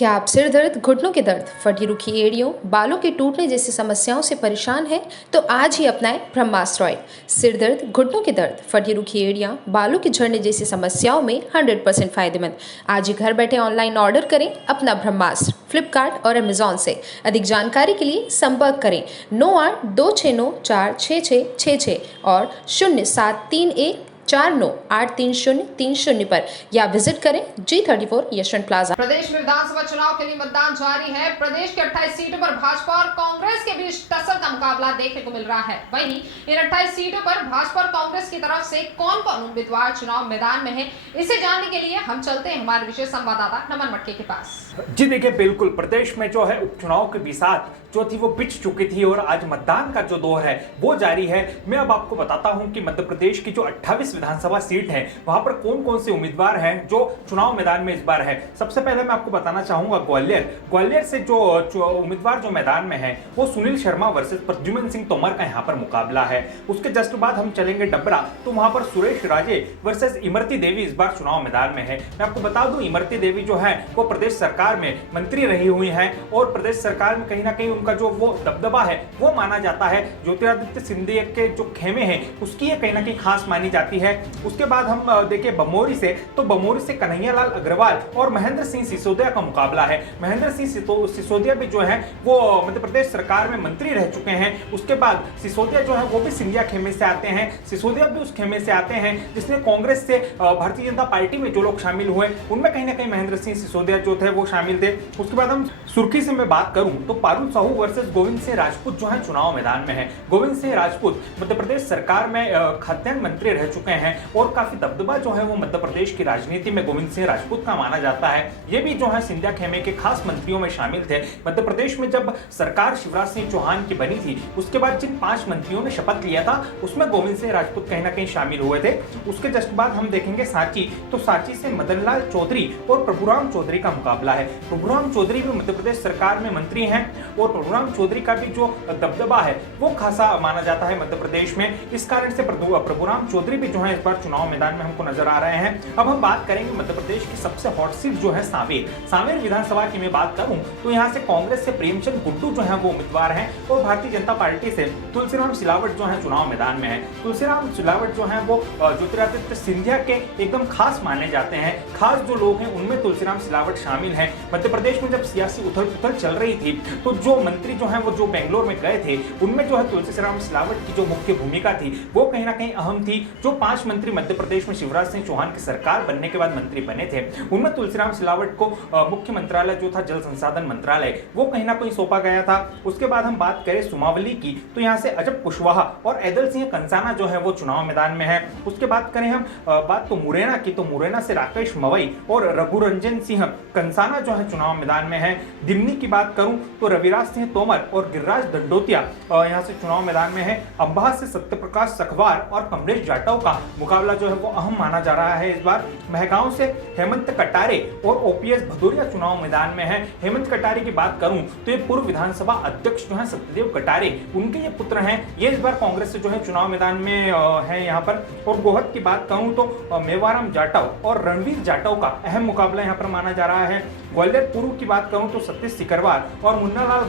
क्या आप सिर दर्द, घुटनों के दर्द, फटी रुखी एड़ियों, बालों के टूटने जैसी समस्याओं से परेशान हैं? तो आज ही अपनाएं ब्रह्मास्त्र ऑयल। सिर दर्द, घुटनों के दर्द, फटी रुखी एड़ियाँ, बालों के झड़ने जैसी समस्याओं में 100% फायदेमंद। आज ही घर बैठे ऑनलाइन ऑर्डर करें अपना ब्रह्मास्त्र फ्लिपकार्ट और अमेजॉन से। अधिक जानकारी के लिए संपर्क करें 9826946666 और 0731498303 पर या विजिट करें G34 यशवंत प्लाजा। प्रदेश में विधानसभा चुनाव के लिए मतदान जारी है। प्रदेश के 28 सीटों पर भाजपा और कांग्रेस के बीच टक्कर का मुकाबला देखने को मिल रहा है। वहीं इन 28 सीटों पर भाजपा और कांग्रेस की तरफ से कौन कौन उम्मीदवार चुनाव मैदान में है, इसे जानने के लिए हम चलते हैं हमारे विशेष संवाददाता नमन मटके के पास। जी देखिए, बिल्कुल प्रदेश में जो है उपचुनाव की बिसात जो थी वो बिछ चुकी थी और आज मतदान का जो दौर है वो जारी है। मैं अब आपको बताता हूं कि मध्य प्रदेश की जो 28 विधानसभा सीट है वहां पर कौन कौन से उम्मीदवार हैं जो चुनाव मैदान में इस बार है। सबसे पहले मैं आपको बताना चाहूंगा ग्वालियर से जो उम्मीदवार जो मैदान में है वो सुनील शर्मा वर्सेस प्रद्युम्न सिंह तोमर का यहाँ पर मुकाबला है। उसके जस्ट बाद हम चलेंगे डबरा, तो वहां पर सुरेश राजे वर्सेस इमरती देवी इस बार चुनाव मैदान में है। मैं आपको बता दूं इमरती देवी जो है वो प्रदेश सरकार में मंत्री रही हुई है और प्रदेश सरकार में कहीं ना कहीं उनका जो वो दबदबा है वो माना जाता है। ज्योतिरादित्य सिंधिया के जो खेमे हैं उसकी ये कहीं ना कहीं खास मानी जाती है। उसके बाद हम देखें बमोरी से, तो बमोरी से कन्हैयालाल अग्रवाल और महेंद्र सिंह सिसोदिया का मुकाबला है। महेंद्र सिंह सिसोदिया भी जो है वो मध्य प्रदेश सरकार में मंत्री रह चुके हैं। उसके बाद सिसोदिया जो है वो भी सिंधिया खेमे से आते हैं। सिसोदिया भी उस खेमे से आते हैं जिसने कांग्रेस से भारतीय जनता पार्टी में जो लोग शामिल हुए उनमें कहीं ना कहीं महेंद्र सिंह सिसोदिया जो थे वो शामिल थे। उसके बाद हम सुर्खी से मैं बात करूं तो पारुल साहू वर्सेस गोविंद सिंह राजपूत जो है चुनाव मैदान में है। गोविंद सिंह राजपूत मध्य प्रदेश सरकार में खाद्यान्न मंत्री रह चुके हैं और काफी दबदबा जो है वो मध्य प्रदेश की राजनीति में गोविंद सिंह राजपूत का माना जाता है। ये भी जो है सिंधिया खेमे के खास मंत्रियों में शामिल थे। मध्य प्रदेश में जब सरकार शिवराज सिंह चौहान की बनी थी उसके बाद जिन 5 मंत्रियों ने शपथ लिया था उसमें गोविंद सिंह राजपूत कहीं ना कहीं शामिल हुए थे। उसके जस्ट बाद हम देखेंगे सांची, तो सांची से मदन लाल चौधरी और प्रभुराम चौधरी का मुकाबला है। प्रभुराम चौधरी भी मध्य प्रदेश सरकार में मंत्री हैं और प्रभुराम चौधरी का भी जो दबदबा है वो खासा माना जाता है मध्य प्रदेश में। इस कारण से प्रभुराम चौधरी भी जो है इस बार चुनाव मैदान में हमको नजर आ रहे हैं। अब हम बात करेंगे मध्य प्रदेश की सबसे हॉट सीट जो है सांवेर विधानसभा की मैं बात करूं तो यहाँ से कांग्रेस से प्रेमचंद गुड्डू जो है वो उम्मीदवार हैं और भारतीय जनता पार्टी से तुलसीराम सिलावट जो है चुनाव मैदान में है। तुलसीराम सिलावट जो है वो ज्योतिरादित्य सिंधिया के एकदम खास माने जाते हैं। खास जो लोग हैं उनमें तुलसीराम सिलावट शामिल है। मध्य प्रदेश में जब सियासी उथल पुथल चल रही थी तो जो मंत्री जो है वो जो बेंगलोर में गए थे उनमें जो है तुलसीराम सिलावट की जो मुख्य भूमिका थी वो कहीं ना कहीं अहम थी। जो 5 मंत्री मध्य प्रदेश में शिवराज सिंह चौहान की सरकार बनने के बाद मंत्री बने थे उनमें तुलसीराम सिलावट को मुख्य मंत्रालय जो था जल संसाधन मंत्रालय वो कहीं ना कहीं सौंपा गया था। उसके बाद हम बात करें सुमावली की तो यहाँ से अजब कुशवाहा और ऐदल सिंह कंसाना जो है वो चुनाव मैदान में है। उसके बाद करें हम बात तो मुरैना की, तो मुरैना से राकेश मवई और रघुरंजन सिंह कंसाना जो है चुनाव मैदान में है। दिमनी की बात करूं तो रविराज सिंह तोमर और गिरिराज दंडोतिया यहाँ से चुनाव मैदान में है। अंबाह से सत्यप्रकाश सखवार और कमलेश जाटव का मुकाबला जो है वो अहम माना जा रहा है इस बार। महगांव से हेमंत कटारे और ओपीएस भदौरिया चुनाव मैदान में है। हेमंत कटारे की बात करूं तो ये पूर्व विधानसभा अध्यक्ष जो है सत्यदेव कटारे उनके ये पुत्र हैं। ये इस बार कांग्रेस से जो है चुनाव मैदान में है यहाँ पर। और गोहद की बात करूं तो मेवाराम जाटव और रणवीर जाटव का अहम मुकाबला यहाँ पर माना जा रहा है। ग्वालियर पूर्व की बात करूं तो सतीश सिकरवार और मुन्नालाल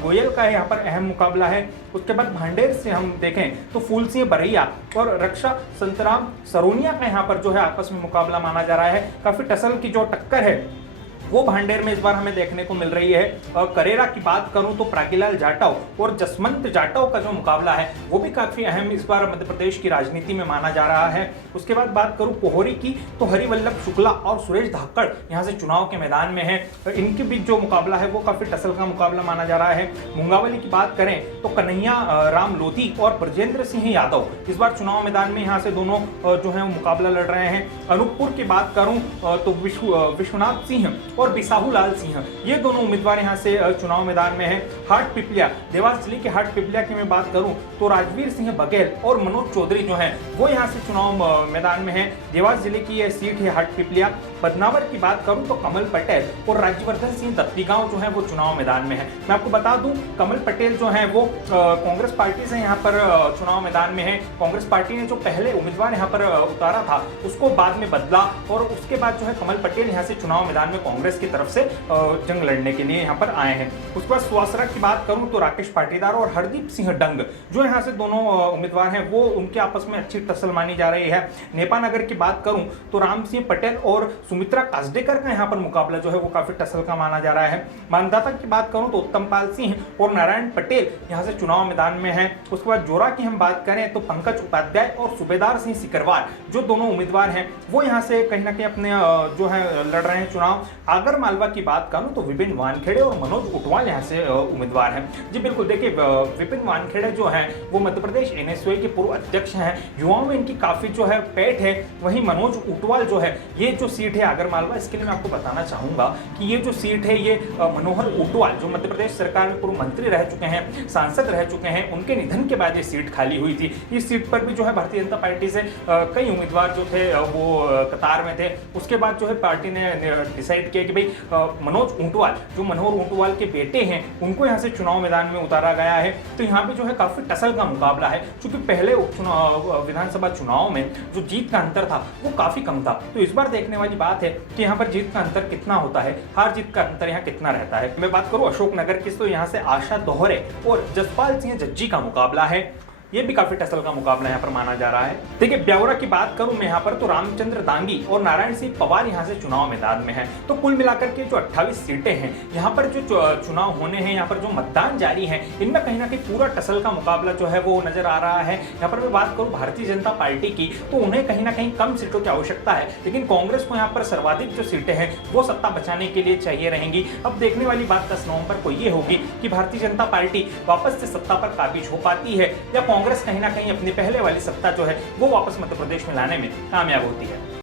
गोयल का यहाँ पर अहम मुकाबला है। उसके बाद भांडेर से हम देखें तो फूल सिंह बरैया और रक्षा संतराम सरोनिया का यहाँ पर जो है आपस में मुकाबला माना जा रहा है। काफी टसल की जो टक्कर है वो भांडेर में इस बार हमें देखने को मिल रही है। करेरा की बात करूं तो प्रागीलाल जाटव और जसवंत जाटव का जो मुकाबला है वो भी काफी अहम इस बार मध्य प्रदेश की राजनीति में माना जा रहा है। उसके बाद बात करूं पोहरी की तो हरिवल्लभ शुक्ला और सुरेश धाकड़ यहाँ से चुनाव के मैदान में है। इनके बीच जो मुकाबला है वो काफी टसल का मुकाबला माना जा रहा है। मुंगावली की बात करें तो कन्हैया राम लोधी और ब्रजेंद्र सिंह यादव इस बार चुनाव मैदान में यहाँ से दोनों जो है मुकाबला लड़ रहे हैं। अनूपपुर की बात करूं तो विश्वनाथ सिंह और बिसाहू लाल सिंह ये दोनों उम्मीदवार यहाँ से चुनाव मैदान में हैं। हाट पिपलिया, देवास जिले के हाट पिपलिया की मैं बात करूं तो राजवीर सिंह बघेल और मनोज चौधरी जो हैं वो यहाँ से चुनाव मैदान में हैं। देवास जिले की यह सीट है हाट पिपलिया। बदनावर की बात करूं तो कमल पटेल और राज्यवर्धन सिंह दत्तीगांव जो है वो चुनाव मैदान में है। मैं आपको बता दूं कमल पटेल जो है वो कांग्रेस पार्टी से यहाँ पर चुनाव मैदान में है। कांग्रेस पार्टी ने जो पहले उम्मीदवार यहाँ पर उतारा था उसको बाद में बदला और उसके बाद जो है कमल पटेल यहाँ से चुनाव मैदान में कांग्रेस कांग्रेस की तरफ से जंग लड़ने के लिए यहाँ पर आए हैं। उसके बाद सुवासरा की बात करूं तो राकेश पाटीदार और हरदीप सिंह डंग जो यहाँ से दोनों उम्मीदवार हैं वो उनके आपस में अच्छी टसल मानी जा रही है। नेपानगर की बात करूं तो राम सिंह पटेल और सुमित्रा काजडेकर का यहाँ पर मुकाबला जो है वो काफी टसल का माना जा रहा है। मानदाता की बात करूं तो उत्तम पाल सिंह और नारायण पटेल यहाँ से चुनाव मैदान में है। उसके बाद जोरा की हम बात करें तो पंकज उपाध्याय और सूबेदार सिंह सिकरवार जो दोनों उम्मीदवार हैं वो यहाँ से कहीं ना कहीं अपने जो है लड़ रहे हैं चुनाव। आगर मालवा की बात करूं तो विपिन वानखेड़े और मनोज ऊंटवाल यहाँ से उम्मीदवार हैं। जी बिल्कुल, देखिए विपिन वानखेड़े जो हैं वो मध्य प्रदेश एनएसयूआई के पूर्व अध्यक्ष हैं, युवाओं में इनकी काफी जो है पैठ है। वहीं मनोज ऊंटवाल जो है ये जो सीट है आगर मालवा, इसके लिए मैं आपको बताना चाहूंगा कि ये जो सीट है ये मनोहर ऊंटवाल जो मध्य प्रदेश सरकार में पूर्व मंत्री रह चुके हैं, सांसद रह चुके हैं, उनके निधन के बाद ये सीट खाली हुई थी। इस सीट पर भी जो है भारतीय जनता पार्टी से कई उम्मीदवार जो थे वो कतार में थे। उसके बाद जो है पार्टी ने डिसाइड किया कि भाई मनोज ऊंटवाल जो मनोहर ऊंटवाल के बेटे हैं उनको यहाँ से चुनाव मैदान में उतारा गया है। तो यहाँ पे जो है काफी टसल का मुकाबला है, क्योंकि पहले उपचुनाव विधानसभा चुनाव में जो जीत का अंतर था वो काफी कम था। तो इस बार देखने वाली बात है कि यहाँ पर जीत का अंतर कितना होता है, हार जीत का अंतर यहाँ कितना रहता है। मैं बात करूँ अशोकनगर की तो यहाँ से आशा दोहरे और जसपाल सिंह जज्जी का मुकाबला है। ये भी काफी टसल का मुकाबला यहाँ पर माना जा रहा है। देखिए ब्यावरा की बात करूं मैं यहाँ पर तो रामचंद्र दांगी और नारायण सिंह पवार यहाँ से चुनाव मैदान में है। तो कुल मिलाकर के जो 28 सीटें हैं यहाँ पर जो चुनाव होने हैं, यहाँ पर जो मतदान जारी है, इनमें कहीं ना कहीं पूरा टसल का मुकाबला जो है वो नजर आ रहा है। यहाँ पर मैं बात करूँ भारतीय जनता पार्टी की तो उन्हें कहीं ना कहीं कम सीटों की आवश्यकता है, लेकिन कांग्रेस को यहाँ पर सर्वाधिक जो सीटें हैं वो सत्ता बचाने के लिए चाहिए रहेंगी। अब देखने वाली बात 10 नवंबर को ये होगी कि भारतीय जनता पार्टी वापस से सत्ता पर काबिज हो पाती है या कांग्रेस कहीं ना कहीं अपनी पहले वाली सत्ता जो है वो वापस मध्य प्रदेश में लाने में कामयाब होती है।